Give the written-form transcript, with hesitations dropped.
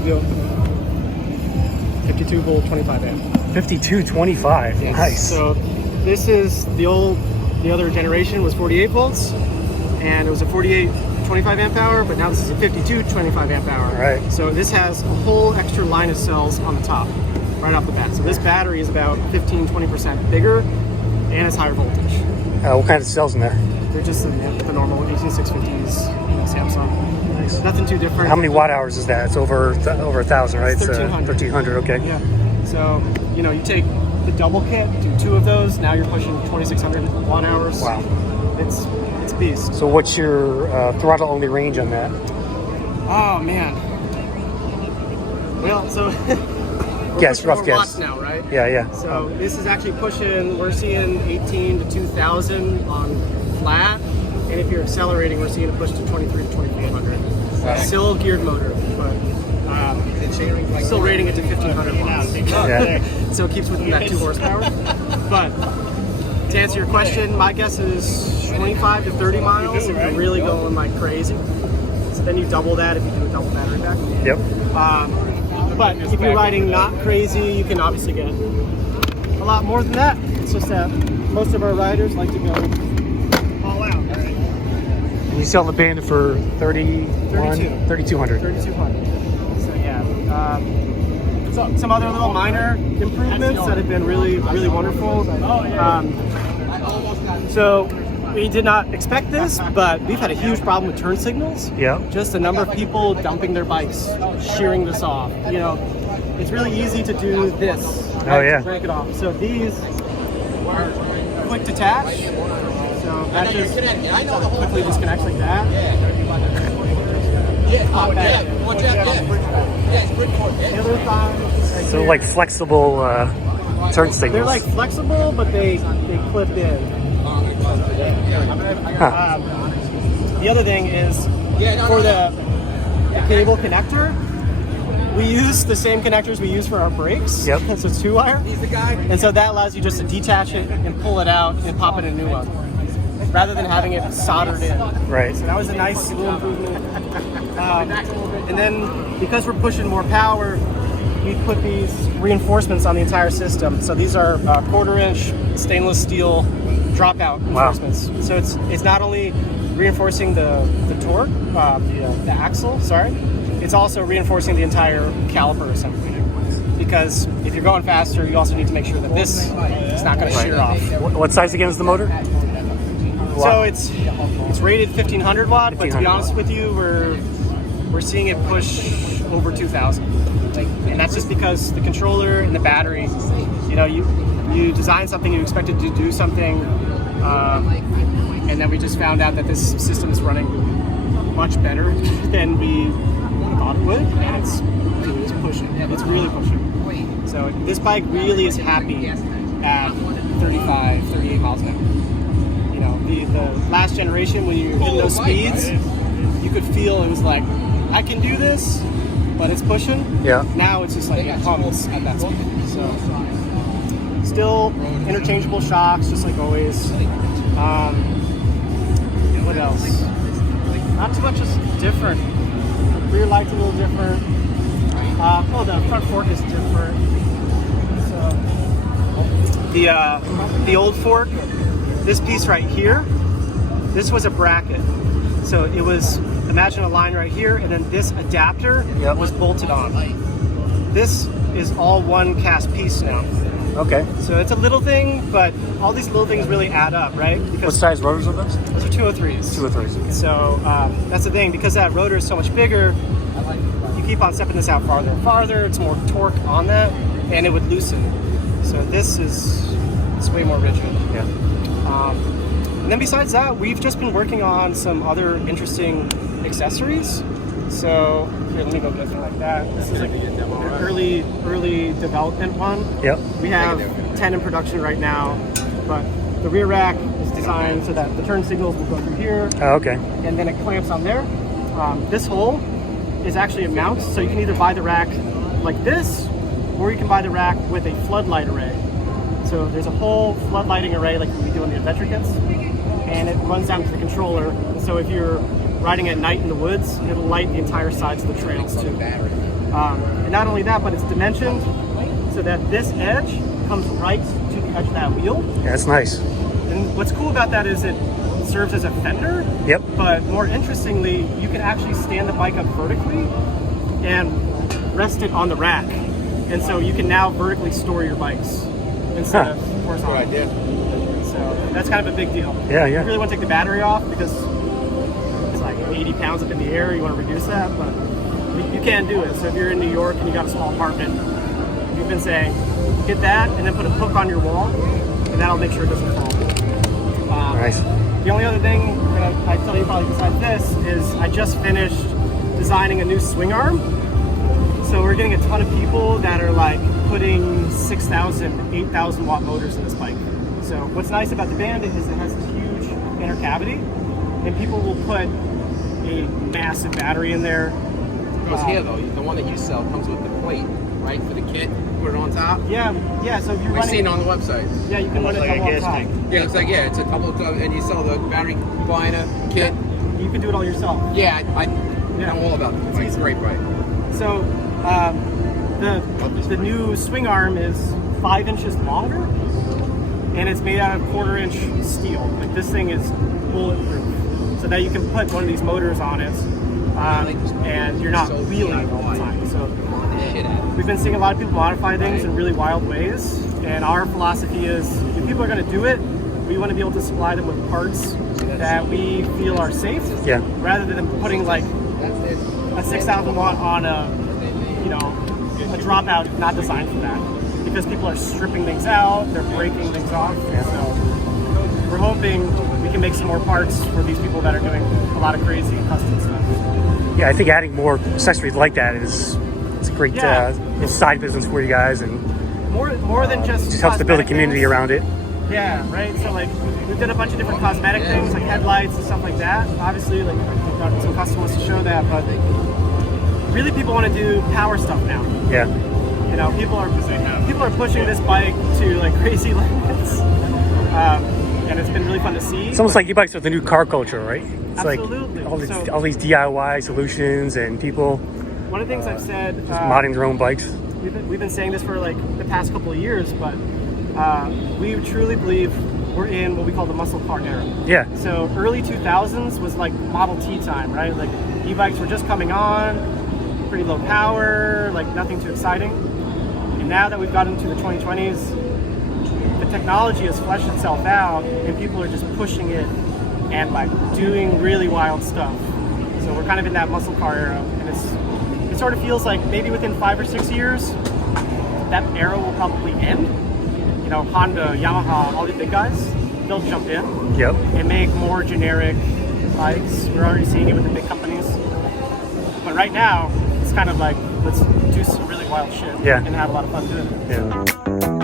big deal. 52 volt, 25 amp. 5225. Yes. Nice. So this is the other generation was 48 volts, and it was a 48 25 amp hour, but now this is a 52 25 amp hour. Right. So this has a whole extra line of cells on the top, right off the bat. So this battery is about 15-20% bigger, and it's higher voltage. What kind of cells in there? They're just the normal 18650s, Samsung. Nice. Nothing too different. How many watt hours is that? It's over 1,000, right? It's 1300. 1300. Okay. Yeah. So you take the double kit, do 2 of those. Now you're pushing 2600 watt hours. Wow. It's a beast. So what's your throttle only range on that? Oh man. Well, so Guess, rough guess. watts now, right? Yeah. So this is actually pushing. We're seeing 18 to 2000 on flat, and if you're accelerating, we're seeing it push to 23 to 2400. Still a geared motor, but still rating it to 1500 watts. Yeah. So it keeps within that 2 horsepower. But to answer your question, my guess is 25 to 30 miles if you're really going like crazy. So then you double that if you do a double battery pack. Yep. But if you're riding not crazy, you can obviously get a lot more than that. It's just that most of our riders like to go all out. And you sell the Bandit for 3200. 3200. So yeah. Some other little minor improvements that have been really wonderful. So we did not expect this, but we've had a huge problem with turn signals. Yeah. Just a number of people dumping their bikes, shearing this off. It's really easy to do this. Oh yeah. To break it off. So these are quick detach. So that just quickly disconnects like that. Pop back. The other side. So like flexible turn signals. They're like flexible, but they clip in. Huh. The other thing is for the cable connector, we use the same connectors we use for our brakes. Yep. So it's 2-wire. And so that allows you just to detach it and pull it out and pop it in a new one, rather than having it soldered in. Right. So that was a nice little improvement. And then because we're pushing more power, we put these reinforcements on the entire system. So these are 1/4-inch stainless steel dropout reinforcements. Wow. So it's not only reinforcing the torque, the axle, it's also reinforcing the entire caliper assembly. Because if you're going faster, you also need to make sure that this is not going to shear off. What size again is the motor? So it's rated 1500 watt, but to be honest with you, we're seeing it push over 2000. And that's just because the controller and the battery, you design something, you expect it to do something, and then we just found out that this system is running much better than we thought it would, and it's pushing. It's really pushing. So this bike really is happy at 35, 38 miles an hour. The last generation, when you're hitting those speeds, you could feel it was like, I can do this, but it's pushing. Yeah. Now it's just like it comes at that speed. So still interchangeable shocks, just like always. What else? Not too much is different. The rear light's a little different. The front fork is different. So the old fork, this piece right here, this was a bracket. So it was, imagine a line right here, and then this adapter was bolted on. This is all one cast piece now. Okay. So it's a little thing, but all these little things really add up, right? What size rotors are those? Those are 203s. 203s. Okay. So that's the thing, because that rotor is so much bigger, you keep on stepping this out farther and farther, it's more torque on that, and it would loosen. So this is, it's way more rigid. Yeah. And then besides that, we've just been working on some other interesting accessories. So here, let me go get it like that. This is like an early development one. Yep. We have 10 in production right now, but the rear rack is designed so that the turn signals will go through here. Oh, okay. And then it clamps on there. This hole is actually a mount, so you can either buy the rack like this, or you can buy the rack with a floodlight array. So there's a whole floodlighting array like we do in the adventure kits, and it runs down to the controller. So if you're riding at night in the woods, it'll light the entire sides of the trails too. And not only that, but it's dimensioned so that this edge comes right to the edge of that wheel. Yeah, that's nice. And what's cool about that is it serves as a fender. Yep. But more interestingly, you can actually stand the bike up vertically and rest it on the rack. And so you can now vertically store your bikes instead of horizontally. Good idea. So that's kind of a big deal. Yeah, yeah. You really want to take the battery off because it's like 80 pounds up in the air. You want to reduce that, but you can do it. So if you're in New York and you got a small apartment, you've been saying, get that and then put a hook on your wall, and that'll make sure it doesn't fall. Nice. The only other thing that I'd tell you probably besides this is I just finished designing a new swing arm. So we're getting a ton of people that are like putting 6,000, 8,000 watt motors in this bike. So what's nice about the Bandit is it has this huge inner cavity, and people will put a massive battery in there. Because here though, the one that you sell comes with the plate, right, for the kit. Put it on top. Yeah. So if you're I've running, seen it on the website. yeah, you can run it Almost like a double on gas top. tank. Yeah, it's like it's a couple of and you sell the battery combiner kit. You can do it all yourself. Yeah, I know all about it. It's easy. great bike. So the new swing arm is 5 inches longer, and it's made out of 1/4-inch steel. Like this thing is bulletproof, so that you can put one of these motors on it, and you're not wheeling all the time. So Shit out of it. we've been seeing a lot of people modify things in really wild ways, and our philosophy is if people are going to do it, we want to be able to supply them with parts that we feel are safe, Yeah. rather than putting like a 6,000 watt on a dropout not designed for that, because people are stripping things out, they're breaking things off. So we're hoping we can make some more parts for these people that are doing a lot of crazy custom stuff. Yeah, I think adding more accessories like that it's a great Yeah. little side business for you guys, and More than just helps to build a cosmetic community things. around it. Yeah, right. So like we've done a bunch of different cosmetic things like headlights and stuff like that. Obviously, like we've got some customers to show that, but really people want to do power stuff now. Yeah. You know, people are pushing this bike to like crazy limits, and it's been really fun to see. It's almost like e-bikes are the new car culture, right? It's Absolutely. like all these DIY solutions and people One of the things I've said, modding their own bikes. we've been saying this for like the past couple of years, but we truly believe we're in what we call the muscle car era. Yeah. So early 2000s was like Model T time, right? Like e-bikes were just coming on, pretty low power, like nothing too exciting. And now that we've gotten into the 2020s, the technology has fleshed itself out, and people are just pushing it and like doing really wild stuff. So we're kind of in that muscle car era, and it sort of feels like maybe within 5 or 6 years, that era will probably end. You know, Honda, Yamaha, all the big guys, they'll jump in Yep. and make more generic bikes. We're already seeing it with the big companies. But right now, it's kind of like, let's do some really wild shit Yeah. and have a lot of fun doing it. Yeah.